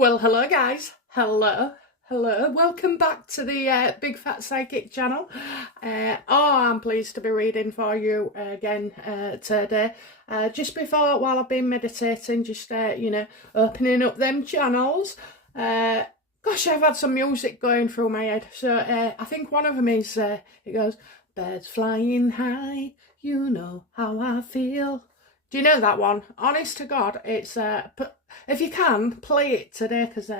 Well, hello guys. Hello. Welcome back to the Big Fat Psychic channel. I'm pleased to be reading for you again today. Just before, while I've been meditating, just opening up them channels. Gosh, I've had some music going through my head. So I think one of them is it goes, "Birds flying high, you know how I feel." Do you know that one? Honest to God, it's if you can play it today, because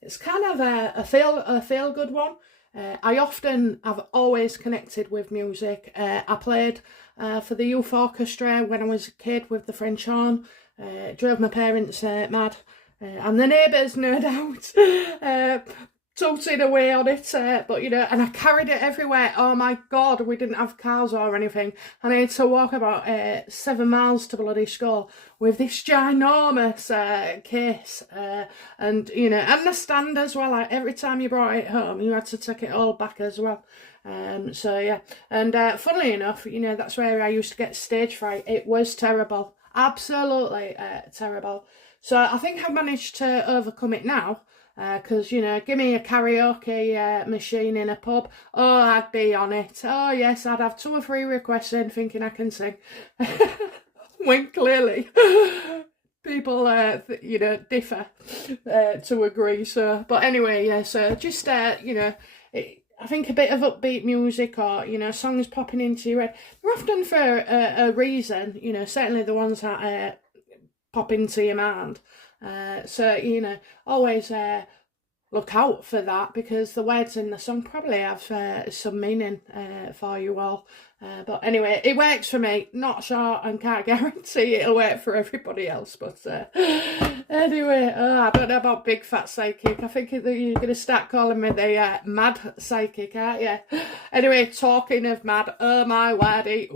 it's kind of a feel good one. I've always connected with music. I played for the youth orchestra when I was a kid with the French horn. It drove my parents mad, and the neighbours, no doubt. Tooting away on it, but and I carried it everywhere. Oh my God, we didn't have cars or anything, and I had to walk about 7 miles to bloody school with this ginormous case, and and the stand as well. Like, every time you brought it home, you had to take it all back as well. So yeah, and funnily enough, that's where I used to get stage fright. It was terrible, absolutely terrible. So I think I've managed to overcome it now. Because, give me a karaoke machine in a pub, oh, I'd be on it. Oh, yes, I'd have 2 or 3 requests in thinking I can sing. When clearly people, differ to agree. So, but anyway, yeah, so just, I think a bit of upbeat music or, songs popping into your head, they're often for a reason, certainly the ones that pop into your mind. So, always look out for that, because the words in the song probably have some meaning for you all. But anyway, it works for me. Not sure and can't guarantee it'll work for everybody else. But anyway, I don't know about Big Fat Psychic. I think that you're going to start calling me the Mad Psychic, aren't you? Anyway, talking of mad, oh my wordy.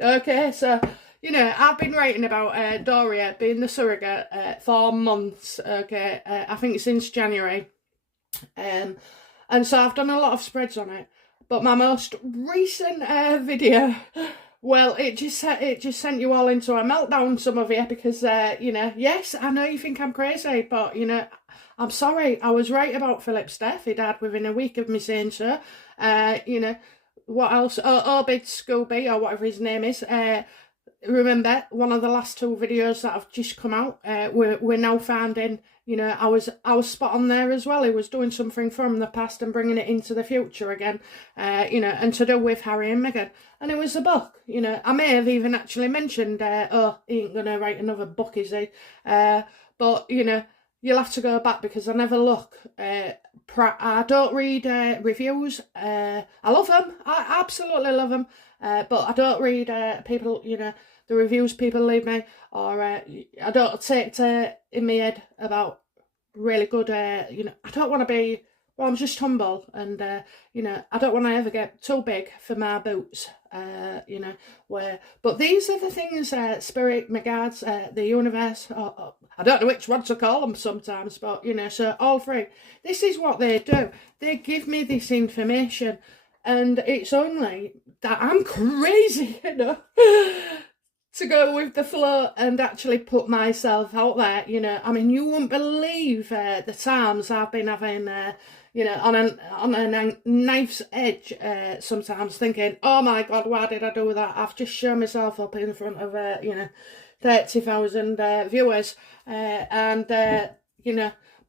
Okay, so... I've been writing about Doria being the surrogate for months, okay, I think since January. And so I've done a lot of spreads on it. But my most recent video, well, it just sent you all into a meltdown, some of you, because, yes, I know you think I'm crazy, but, I'm sorry, I was right about Philip's death. He died within a week of me saying so. What else? Obid Scooby, or whatever his name is, remember, one of the last 2 videos that have just come out, we're now finding, I was spot on there as well. He was doing something from the past and bringing it into the future again, and to do with Harry and Meghan. And it was a book, I may have even actually mentioned, oh, he ain't going to write another book, is he? But, you'll have to go back, because I never look. I don't read reviews. I love them. I absolutely love them. But I don't read people, the reviews people leave me, or I don't take to in my head about really good, I don't want to be, well, I'm just humble, and, I don't want to ever get too big for my boots, but these are the things, spirit, my guides, the universe, I don't know which one to call them sometimes, but, so all 3, this is what they do. They give me this information, and it's only that I'm crazy enough to go with the flow and actually put myself out there, I mean, you wouldn't believe the times I've been having, on a knife's edge sometimes, thinking, oh my God, why did I do that? I've just shown myself up in front of, 30,000 viewers,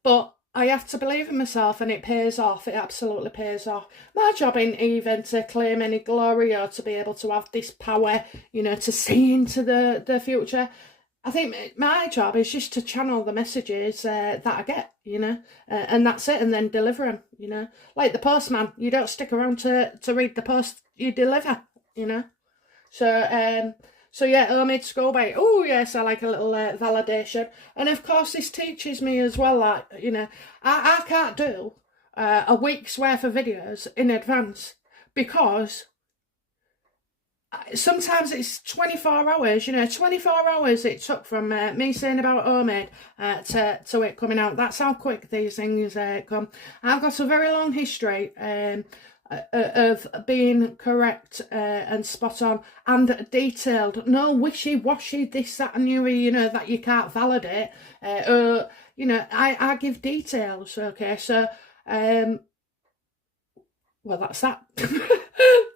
but I have to believe in myself, and it pays off. It absolutely pays off. My job ain't even to claim any glory or to be able to have this power, to see into the future. I think my job is just to channel the messages that I get, and that's it, and then deliver them, Like the postman, you don't stick around to read the post, you deliver, So yeah, homemade schoolboy. Oh yes, I like a little validation. And of course this teaches me as well that, I can't do a week's worth of videos in advance, because sometimes it's 24 hours, 24 hours it took from me saying about homemade to it coming out. That's how quick these things come. I've got a very long history of being correct and spot on and detailed. No wishy-washy, this, that and you know, that you can't validate. You know, I give details, okay? So, well, that's that.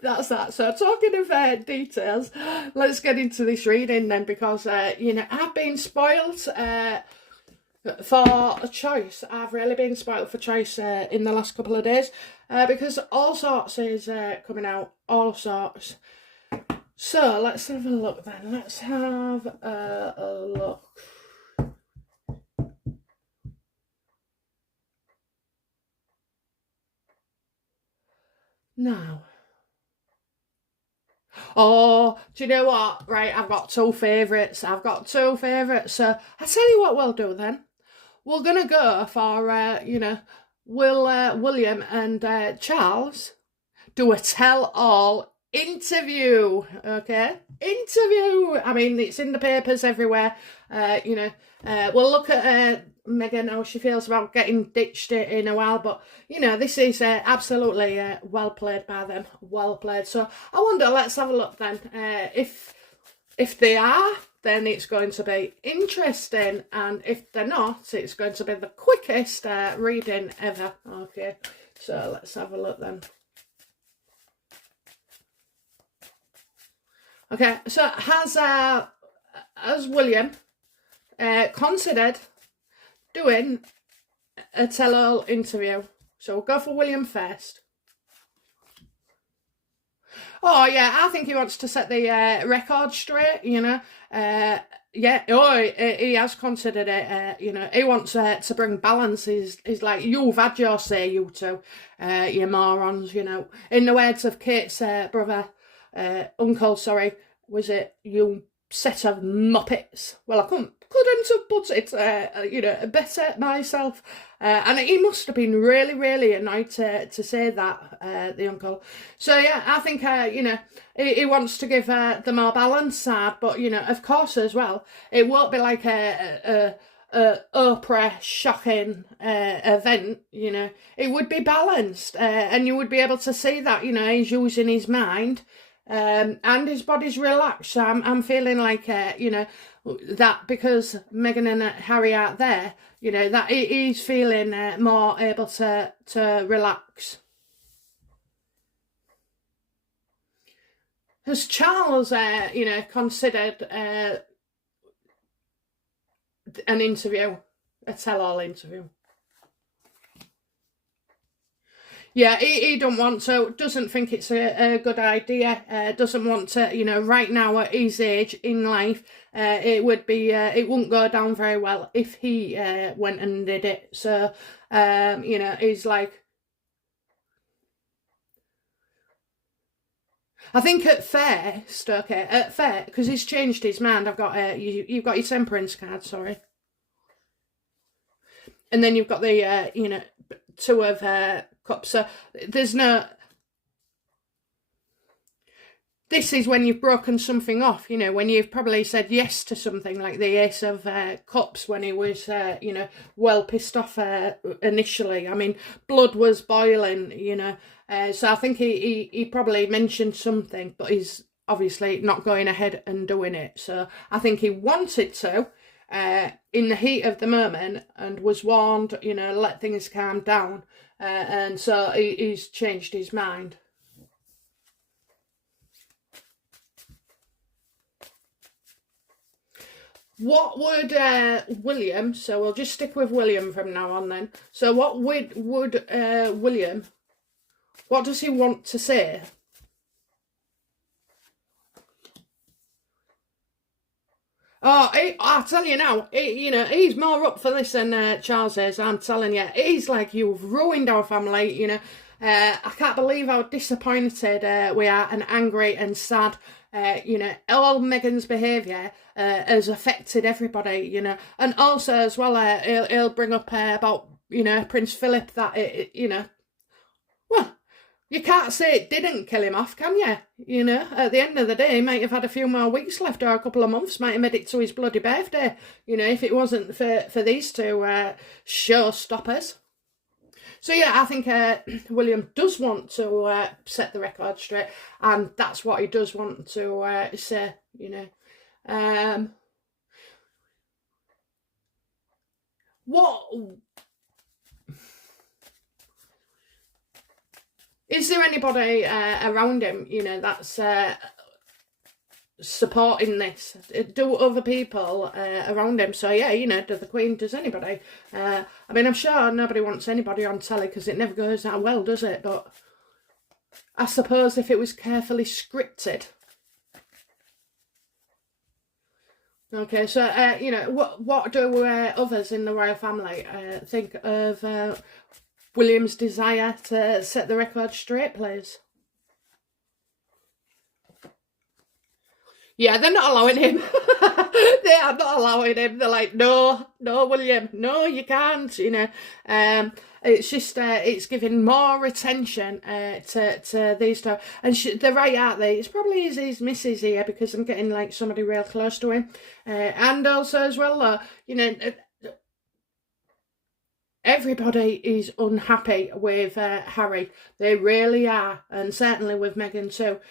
That's that. So, talking of details, let's get into this reading then, because, you know, I've been spoiled for a choice. I've really been spoiled for choice in the last couple of days, because all sorts is coming out, all sorts. So, let's have a look then. Let's have a look. Now. Oh, do you know what? Right, I've got two favourites. So, I tell you what we'll do then. We're going to go for, you know, William and Charles do a tell-all interview, okay? Interview! I mean, it's in the papers everywhere. You know, we'll look at Meghan, how she feels about getting ditched in a while, but, you know, this is absolutely well played by them. Well played. So, I wonder, let's have a look then. If they are, then it's going to be interesting, and if they're not, it's going to be the quickest reading ever. Okay, so let's have a look then. Okay, so has William considered doing a tell-all interview? So we'll go for William first. Oh, yeah, I think he wants to set the record straight, you know. Yeah, he has considered it, you know. He wants to bring balance. He's like, you've had your say, you two, you morons, you know. In the words of Kate's uncle, sorry, was it, you set of muppets? Well, I couldn't have put it, you know, better myself. And he must have been really, really annoyed to say that, the uncle. So, yeah, I think, you know, he wants to give the more balanced side, but, you know, of course, as well, it won't be like a Oprah shocking event, you know. It would be balanced, and you would be able to see that, you know, he's using his mind. And his body's relaxed. So I'm feeling like, you know, that because Meghan and Harry aren't there, you know, that he's feeling more able to relax. Has Charles, you know, considered an interview, a tell-all interview? Yeah, he don't want to, doesn't think it's a good idea, doesn't want to, you know, right now at his age in life, it would be, it wouldn't go down very well if he went and did it. So, you know, he's like, I think at first, okay, because he's changed his mind. I've got, you've got your temperance card, sorry. And then you've got the, you know, two of cups. So there's no... This is when you've broken something off, you know, when you've probably said yes to something, like the Ace of Cups when he was, you know, well pissed off initially. I mean, blood was boiling, you know. So I think he probably mentioned something, but he's obviously not going ahead and doing it. So I think he wanted to, in the heat of the moment, and was warned, you know, let things calm down. And so he's changed his mind. What would William, so we'll just stick with William from now on then. So what would William, what does he want to say? Oh, I'll tell you now, you know, he's more up for this than Charles is, I'm telling you. He's like, you've ruined our family, you know. I can't believe how disappointed we are, and angry and sad. You know, all Meghan's behaviour has affected everybody, you know. And also, as well, he'll bring up about, you know, Prince Philip, that, you know, well, you can't say it didn't kill him off, can you? You know, at the end of the day, he might have had a few more weeks left, or a couple of months, might have made it to his bloody birthday, you know, if it wasn't for these two showstoppers. So yeah, I think William does want to set the record straight, and that's what he does want to say, you know. What is there anybody around him, you know, that's supporting this? Do other people around him? So yeah, you know, does the Queen, does anybody? I mean, I'm sure nobody wants anybody on telly because it never goes that well, does it? But I suppose if it was carefully scripted. Okay, so you know, what do others in the royal family think of William's desire to set the record straight, please? Yeah, they're not allowing him. They are not allowing him. They're like, no, William, no, you can't. You know, it's just it's giving more attention to these two, and they're right, aren't they? It's probably his missus here because I'm getting like somebody real close to him, and also as well, you know. Everybody is unhappy with Harry. They really are, and certainly with Meghan too.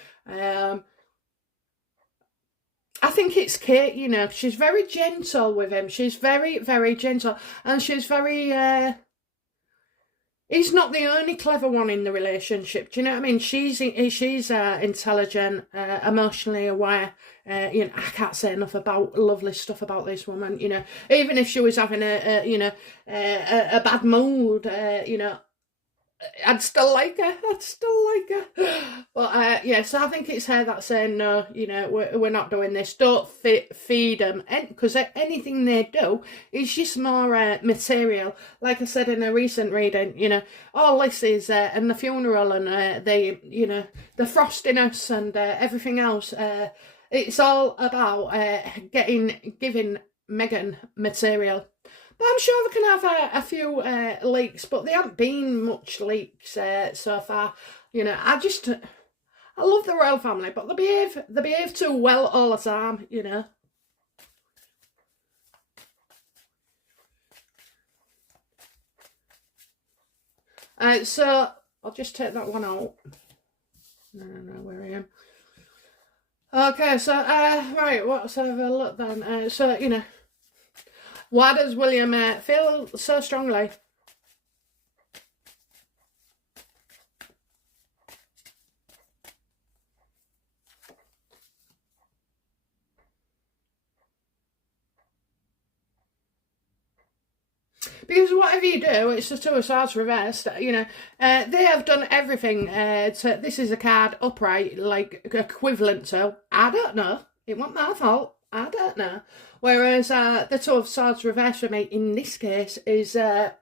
I think it's Kate, you know, she's very gentle with him. She's very, very gentle. And she's very, he's not the only clever one in the relationship. Do you know what I mean? She's intelligent, emotionally aware. You know, I can't say enough about lovely stuff about this woman, you know. Even if she was having a bad mood, you know, I'd still like her. But yeah, so I think it's her that's saying no. You know, we're not doing this. Don't feed them, because anything they do is just more material. Like I said in a recent reading, you know, all this is and the funeral and the frostiness and everything else. It's all about giving Meghan material. But I'm sure they can have a few leaks, but there haven't been much leaks so far. You know, I love the royal family, but they behave too well all the time, you know. So I'll just take that one out. No, where I am. Okay, so right, let's have a look then. So you know. Why does William feel so strongly? Because whatever you do, it's just two of swords reversed. You know, they have done everything. This is a card upright, like equivalent to. I don't know. It wasn't my fault. I don't know. Whereas the two of swords reversed for me in this case is. And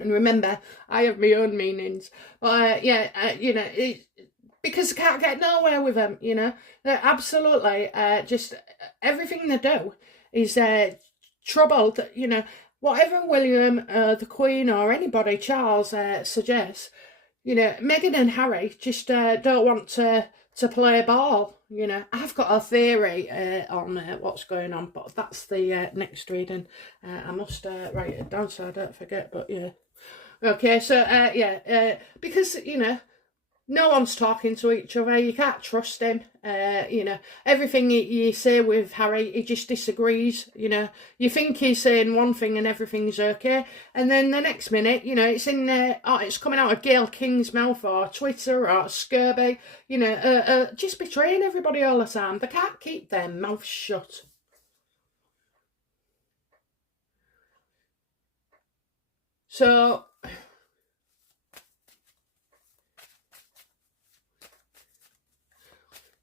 remember, I have my own meanings. But yeah, you know, because I can't get nowhere with them. You know, they're absolutely just everything they do is troubled. You know. Whatever William, the Queen, or anybody, Charles, suggests, you know, Meghan and Harry just don't want to play ball. You know, I've got a theory on what's going on, but that's the next reading. I must write it down so I don't forget, but yeah. Okay, so yeah, because, you know, no one's talking to each other. You can't trust him. You know, everything you say with Harry, he just disagrees. You know, you think he's saying one thing and everything's okay, and then the next minute, you know, it's in it's coming out of Gayle King's mouth or Twitter or Scurby. You know, just betraying everybody all the time. They can't keep their mouth shut. So.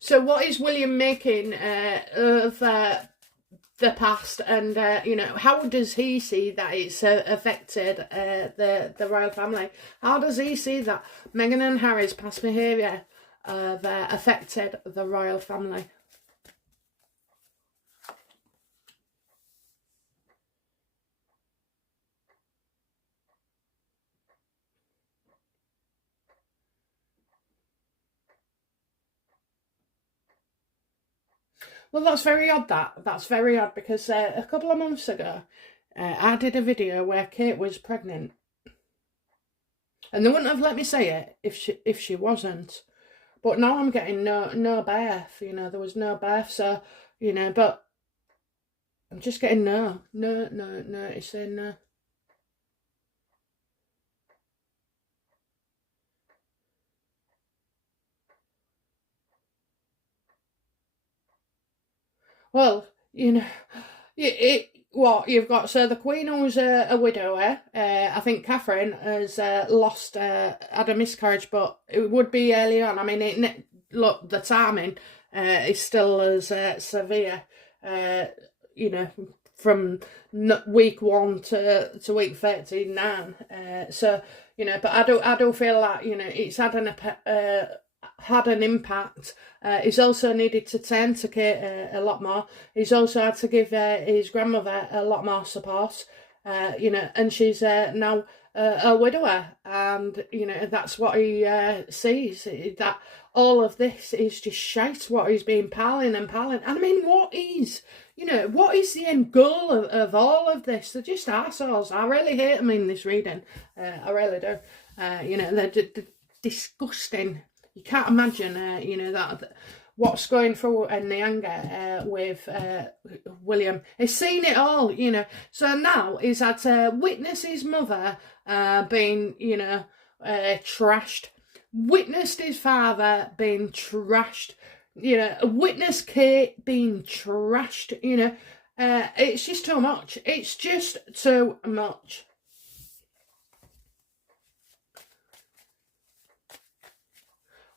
So what is William making of the past, and you know, how does he see that it's affected the royal family? How does he see that Meghan and Harry's past behaviour have affected the royal family? Well, that's very odd. That's very odd because a couple of months ago, I did a video where Kate was pregnant, And they wouldn't have let me say it if she wasn't. But now I'm getting no birth, you know, there was no birth, so, you know, but I'm just getting no, it's saying no. Well, you know, what you've got, so the Queen who's a widower, I think Catherine has lost, had a miscarriage, but it would be early on. I mean, look, the timing is still as severe, you know, from week 1 to week 39. So, you know, but I do feel that, you know, it's had an impact. He's also needed to tend to Kate a lot more. He's also had to give his grandmother a lot more support. You know, and she's now a widower, and you know that's what he sees. That all of this is just shite. What he's been piling and piling. And I mean, what is the end goal of all of this? They're just arseholes. I really hate them in this reading. I really do. You know, they're disgusting. You can't imagine, you know, that what's going through in the anger with William. He's seen it all, you know. So now he's had to witness his mother being, you know, trashed. Witnessed his father being trashed. You know, witnessed Kate being trashed, you know. It's just too much. It's just too much.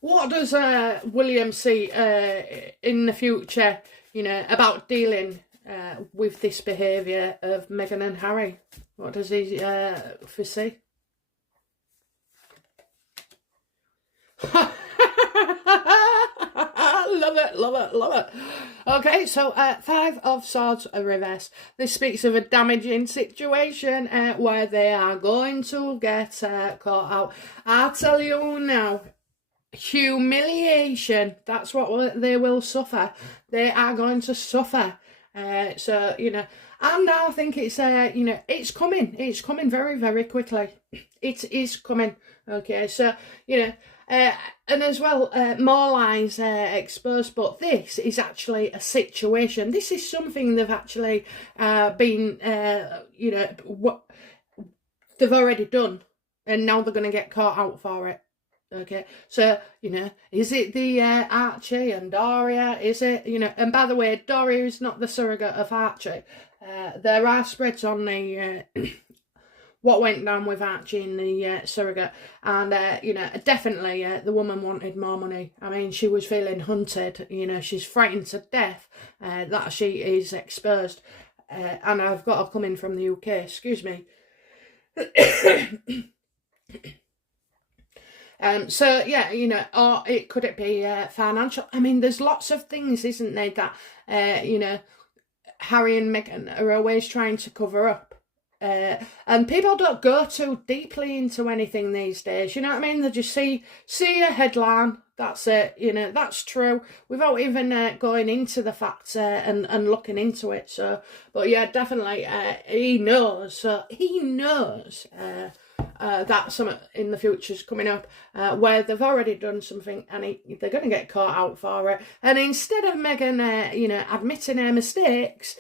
What does William see in the future, you know, about dealing with this behaviour of Meghan and Harry? What does he foresee? Love it. Okay, so 5 of Swords reverse. This speaks of a damaging situation where they are going to get caught out. I'll tell you now, humiliation, that's what they will suffer. They are going to suffer. So, you know, and I think it's, you know, it's coming very, very quickly. It is coming. Okay, so, you know, and as well, more lies exposed, but this is actually a situation. This is something they've actually been, you know, what they've already done, and now they're going to get caught out for it. Okay, so, you know, is it the Archie and Doria? Is it, you know, and by the way, Doria is not the surrogate of Archie. There are spreads on the what went down with Archie in the surrogate, and you know, definitely the woman wanted more money. I mean, she was feeling hunted, you know, she's frightened to death that she is exposed, and I've got her coming from the UK, excuse me. So yeah, you know, or could it be financial? I mean, there's lots of things, isn't there, that you know, Harry and Meghan are always trying to cover up. And people don't go too deeply into anything these days, you know what I mean? They just see a headline, that's it, you know, that's true, without even going into the facts and looking into it. So, but yeah, definitely, he knows that something in the future is coming up where they've already done something, and they're going to get caught out for it. And instead of Meghan, you know, admitting her mistakes,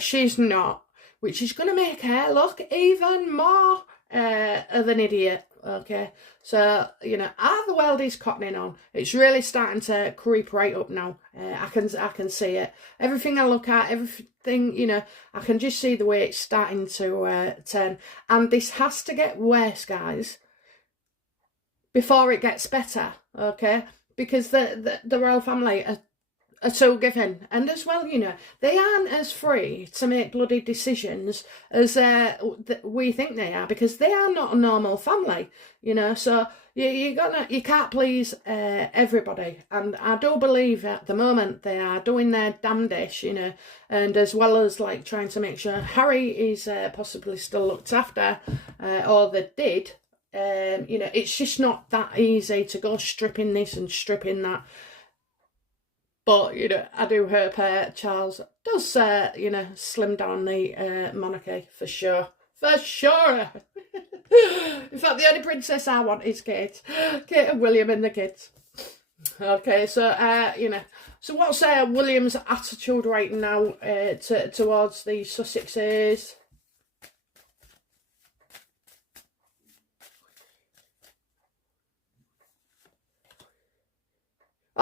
she's not, which is going to make her look even more of an idiot. Okay, so, you know, the world is cottoning on. It's really starting to creep right up now. I can see it. Everything I look at, everything, you know, I can just see the way it's starting to turn. And this has to get worse, guys, before it gets better. Okay, because the royal family are so given, and as well, you know, they aren't as free to make bloody decisions as we think they are, because they are not a normal family, you know. So you can't please everybody, and I do believe at the moment they are doing their damnedest, you know, and as well as like trying to make sure Harry is possibly still looked after, or they did. You know, it's just not that easy to go stripping this and stripping that. But, you know, I do hope Charles does, you know, slim down the monarchy for sure. For sure. In fact, the only princess I want is Kate. Kate and William and the kids. Okay, so, you know. So what's William's attitude right now towards the Sussexes?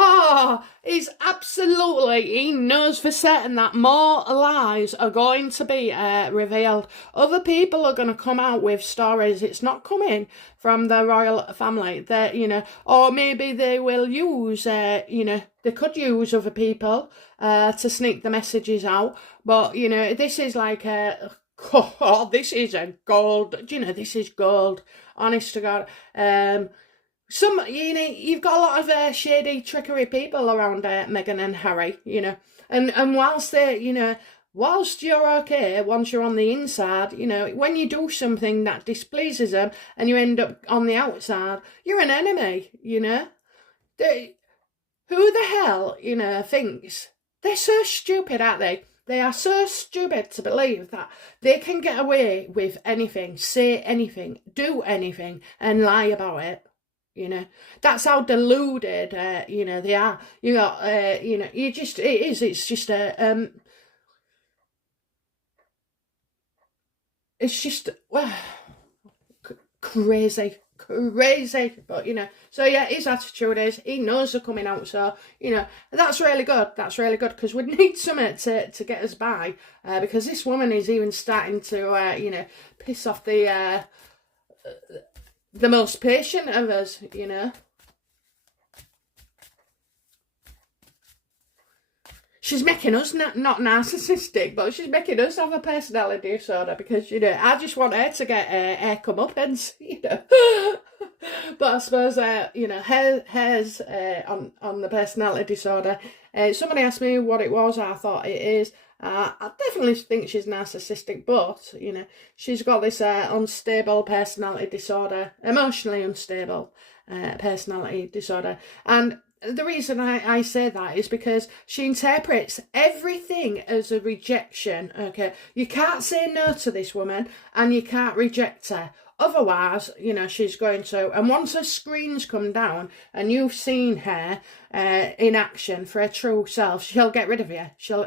Oh, he knows for certain that more lies are going to be revealed. Other people are going to come out with stories. It's not coming from the royal family. That, you know, or maybe they will use, you know, they could use other people to sneak the messages out. But, you know, this is like oh, this is a gold. Do you know, this is gold. Honest to God. Some, you know, you've got a lot of shady trickery people around Meghan and Harry, you know, and whilst they, you know, whilst you're okay, once you're on the inside, you know, when you do something that displeases them and you end up on the outside, you're an enemy, you know. Who the hell, you know, thinks they're so stupid, aren't they? They are so stupid to believe that they can get away with anything, say anything, do anything, and lie about it. You know, that's how deluded, you know, they are. You got, you know, it's just it's just, well, crazy, but, you know, so yeah, his attitude is, he knows they're coming out, so, you know, that's really good, because we need something to get us by, because this woman is even starting to, you know, piss off the most patient of us, you know. She's making us not narcissistic, but she's making us have a personality disorder because, you know, I just want her to get her comeuppance, you know. But I suppose, you know, hers on the personality disorder. Somebody asked me what it was. I thought it is. I definitely think she's narcissistic, but, you know, she's got this unstable personality disorder, emotionally unstable personality disorder. And the reason I say that is because she interprets everything as a rejection, okay? You can't say no to this woman and you can't reject her. Otherwise, you know, she's going to, and once her screens come down and you've seen her in action for her true self, she'll get rid of you. She'll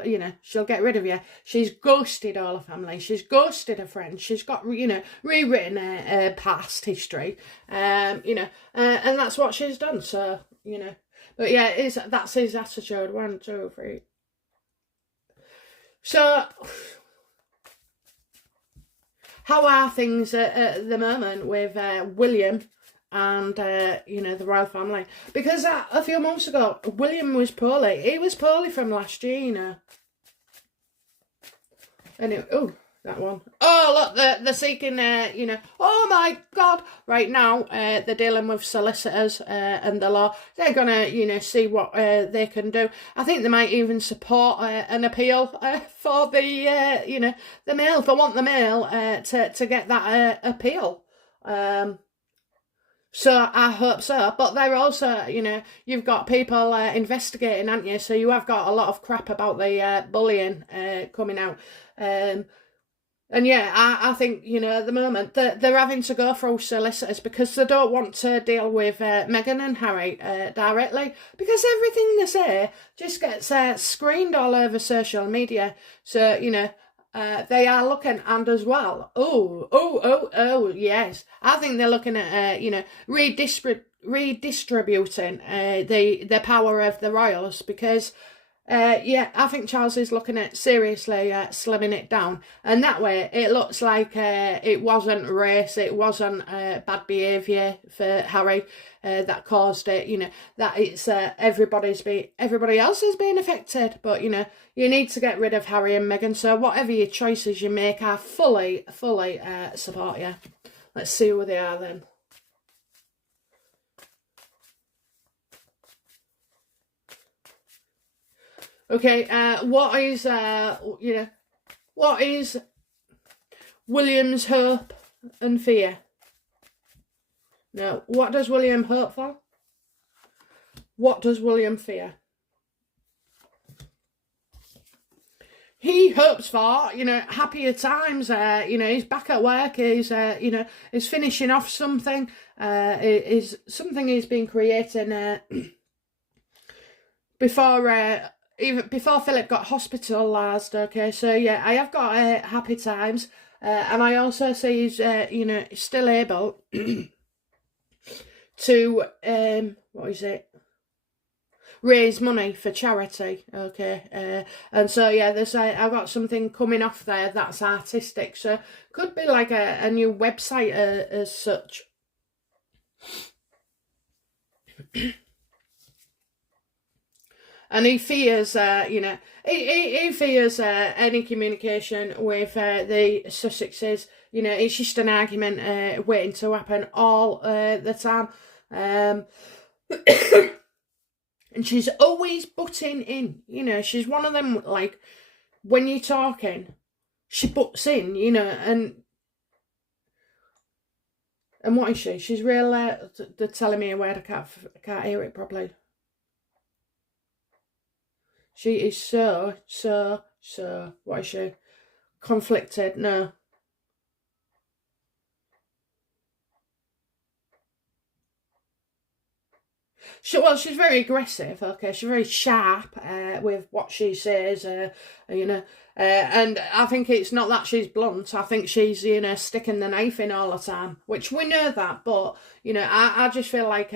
get rid of you. She's ghosted all her family. She's ghosted her friends. She's got, you know, rewritten her past history, you know, and that's what she's done. So, you know, but yeah, that's his attitude. 1, 2, 3. So, how are things at the moment with William and, you know, the royal family? Because a few months ago, William was poorly. He was poorly from last year, you know. Anyway, oh, that one. Oh, look, they're seeking, you know, oh my God. Right now, they're dealing with solicitors and the law. They're going to, you know, see what they can do. I think they might even support an appeal for the, you know, the mail. They want the mail to get that appeal. So I hope so. But they're also, you know, you've got people investigating, haven't you? So you have got a lot of crap about the bullying coming out. And yeah, I think, you know, at the moment, they're having to go through solicitors because they don't want to deal with Meghan and Harry directly, because everything they say just gets screened all over social media. So, you know, they are looking, and as well, yes, I think they're looking at, you know, redistributing the power of the royals, because yeah, I think Charles is looking at seriously slimming it down, and that way it looks like it wasn't race, it wasn't bad behaviour for Harry that caused it. You know, that it's everybody else has been affected, but you know, you need to get rid of Harry and Meghan. So whatever your choices you make, I fully support you. Let's see who they are then. Okay, what is, you know, what is William's hope and fear? Now, what does William hope for? What does William fear? he hopes for, happier times. He's back at work. He's finishing off something. Is something he's been creating before even before Philip got hospitalised. Okay, so yeah, I have got happy times, and I also see he's still able to what is it? Raise money for charity, okay, and so yeah, there's I've got something coming off there that's artistic, so could be like a new website as such. And he fears, he fears any communication with the Sussexes. It's just an argument waiting to happen all the time. And she's always butting in, she's one of them, like, when you're talking, she butts in, and what is she? She's real, they're telling me a word, I can't hear it properly. She is so, what is she? Conflicted, no. She's very aggressive, okay? She's very sharp with what she says, and I think it's not that she's blunt. I think she's, sticking the knife in all the time, which we know that, but, I just feel like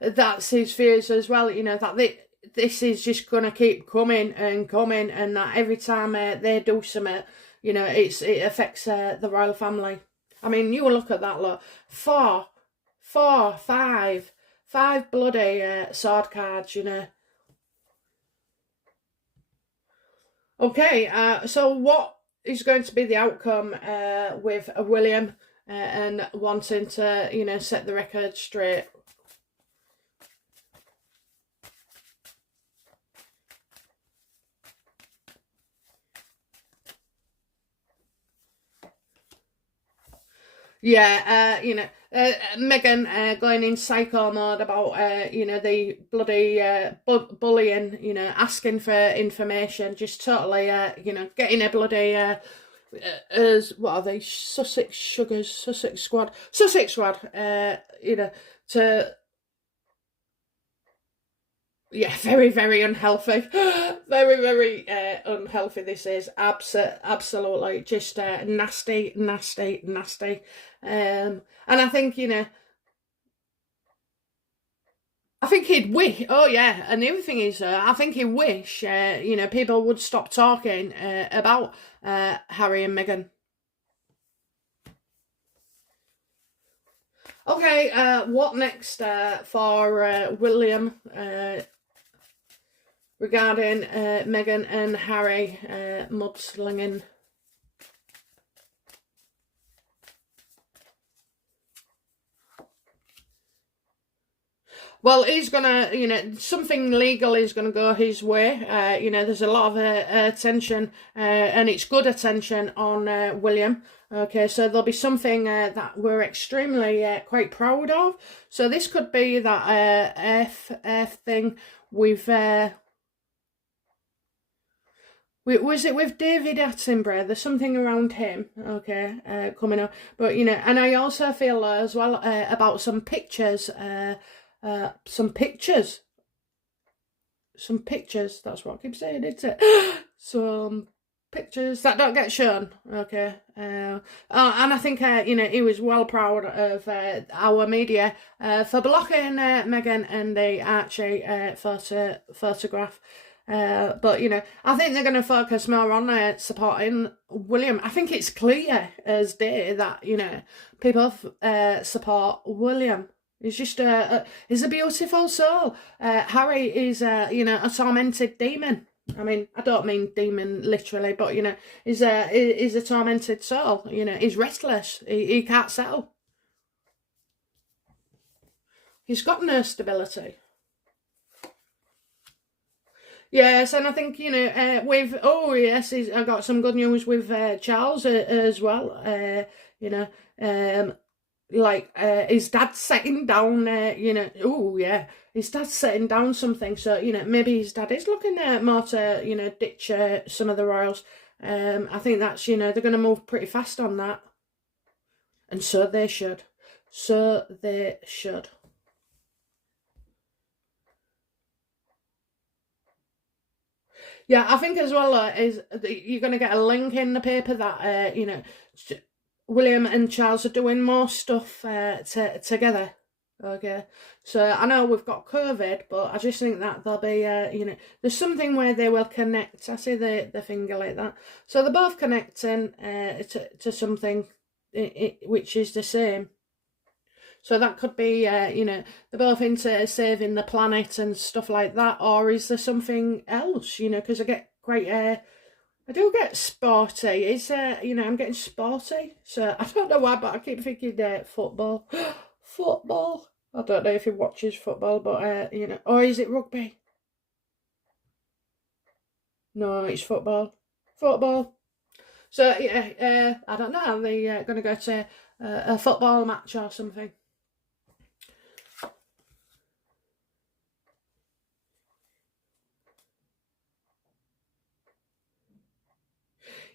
that's his fears as well, that this is just going to keep coming, and that every time they do something, it affects the royal family. I mean, you look at that, look, five bloody sword cards, Okay, so what is going to be the outcome with William and wanting to, set the record straight? Yeah, Meghan going in psycho mode about, the bloody bullying, asking for information, just totally, getting a bloody, as, what are they, Sussex Squad, to, yeah, very, very unhealthy. Very, very unhealthy this is. Absolutely. Just nasty. And I think, I think he'd wish, oh yeah, and the other thing is, I think he'd wish, people would stop talking about Harry and Meghan. Okay, what next for William regarding Meghan and Harry mudslinging? Well, he's gonna, something legal is gonna go his way. There's a lot of attention, and it's good attention on William. Okay, so there'll be something that we're extremely quite proud of. So this could be that F thing with. Was it with David Attenborough? There's something around him, okay, coming up. But, and I also feel as well about some pictures, that's what I keep saying, isn't it? Some pictures that don't get shown, okay. And I think, he was well proud of our media for blocking Meghan and the Archie photograph. But, I think they're going to focus more on supporting William. I think it's clear as day that, people support William. He's just he's a beautiful soul. Harry is, a tormented demon. I mean, I don't mean demon literally, but, he's a tormented soul. He's restless. He can't settle. He's got no stability. Yes, and I think, I got some good news with Charles as well, like his dad's setting down, oh yeah, his dad's setting down something. So, maybe his dad is looking more to, ditch some of the royals. I think that's, they're going to move pretty fast on that. And so they should. So they should. Yeah, I think as well is you're going to get a link in the paper that, William and Charles are doing more stuff together. Okay, so I know we've got COVID, but I just think that there'll be, there's something where they will connect. I see the finger like that. So they're both connecting to something which is the same. So that could be, they're both into saving the planet and stuff like that. Or is there something else, because I get quite, I do get sporty. I'm getting sporty. So I don't know why, but I keep thinking football. Football. I don't know if he watches football, but, or is it rugby? No, it's football. Football. So, yeah, I don't know. Are they going to go to a football match or something?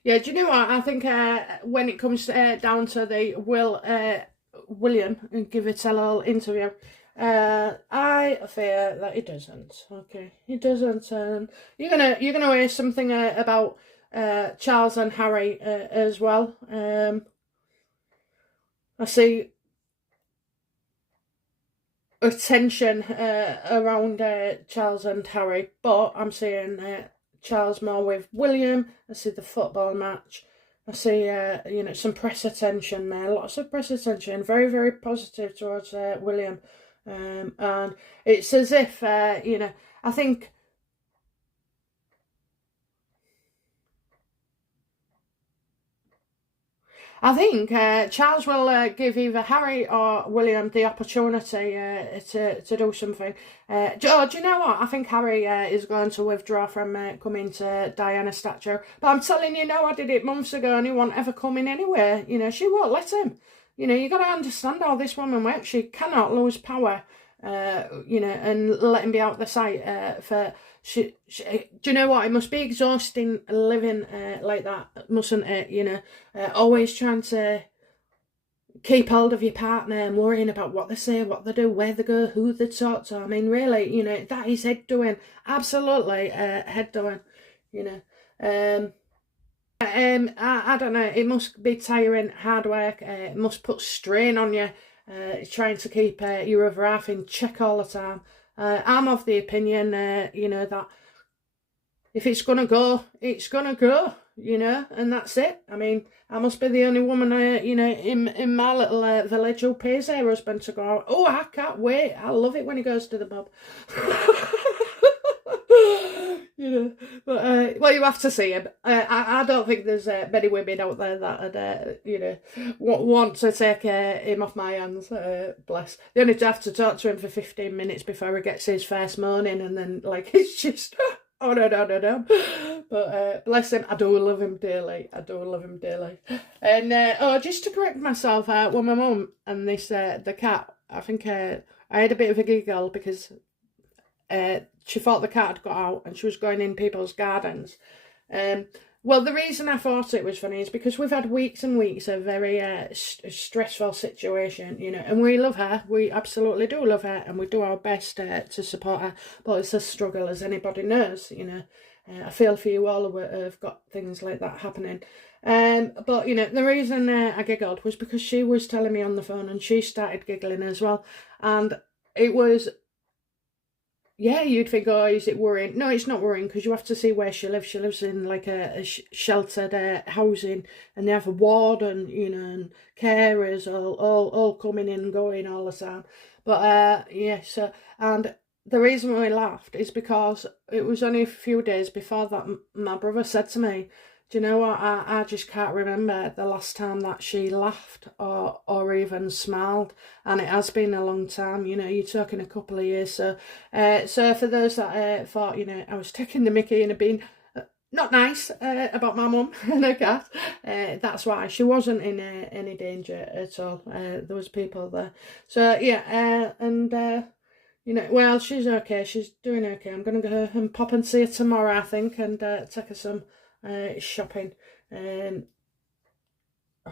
Yeah, do you know what? I think when it comes down to the William and give it a little interview, I fear that he doesn't. Okay, he doesn't. You're gonna hear something about Charles and Harry as well. I see a tension around Charles and Harry, but I'm seeing Charles more with William. I see the football match. I see, some press attention there. Lots of press attention. Very, very positive towards William. And it's as if, I think Charles will give either Harry or William the opportunity to do something. Do you know what? I think Harry is going to withdraw from coming to Diana's statue. But I'm telling you now, I did it months ago and he won't ever come in anywhere. She won't let him. You got to understand how this woman works. She cannot lose power, and let him be out of the sight for... do you know what? It must be exhausting living like that, mustn't it? Always trying to keep hold of your partner and worrying about what they say, what they do, where they go, who they talk to. I mean, really, that is head doing. Absolutely head doing. I don't know. It must be tiring, hard work. It must put strain on you, trying to keep your other half in check all the time. I'm of the opinion, that if it's gonna go, it's gonna go, and that's it. I mean, I must be the only woman, in my little village who pays her husband to go out. Oh, I can't wait. I love it when he goes to the pub. But well, you have to see him. I don't think there's many women out there that want to take him off my hands. Bless. They only have to talk to him for 15 minutes before he gets his first morning, and then it's just oh no. But bless him, I do love him dearly. And just to correct myself, when my mum and this the cat, I think I had a bit of a giggle because she thought the cat had got out and she was going in people's gardens. Well, the reason I thought it was funny is because we've had weeks and weeks of very stressful situation, and we love her. We absolutely do love her, and we do our best to support her. But it's a struggle, as anybody knows, I feel for you all who have got things like that happening. But, the reason I giggled was because she was telling me on the phone and she started giggling as well. And it was... Yeah, you'd think, oh, is it worrying? No, it's not worrying because you have to see where she lives. She lives in like a sheltered housing, and they have a warden, and carers all coming in and going all the time. But and the reason we laughed is because it was only a few days before that my brother said to me, do you know what, I just can't remember the last time that she laughed or even smiled, and it has been a long time, you're talking a couple of years. So for those that thought, I was taking the mickey and being not nice about my mum and her cat. That's why she wasn't in any danger at all. There was people there. So yeah, and you know, well, she's okay. She's doing okay. I'm gonna go and pop and see her tomorrow, I think, and take her some shopping. I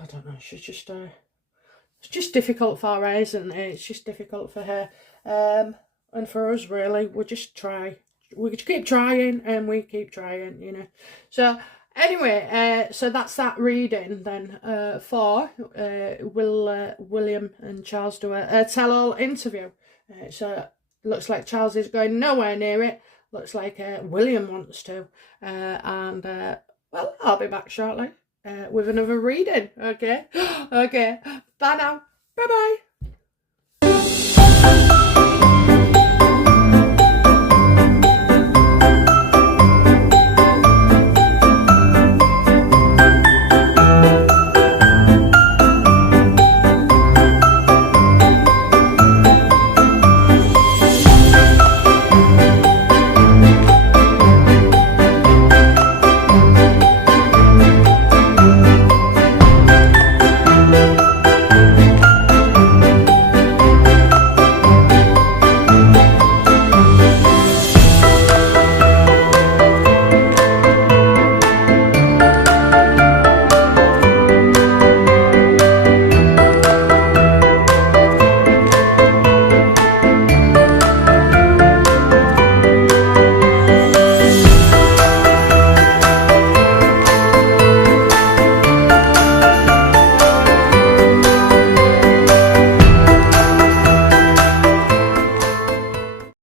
don't know. She's just it's just difficult for her, isn't it? It's just difficult for her, and for us really. We just try. We keep trying, and we keep trying. You know. So anyway, so that's that reading then. For will William and Charles do a tell-all interview? So looks like Charles is going nowhere near it. Looks like William wants to, and well, I'll be back shortly with another reading. Okay, okay. Bye now. Bye bye.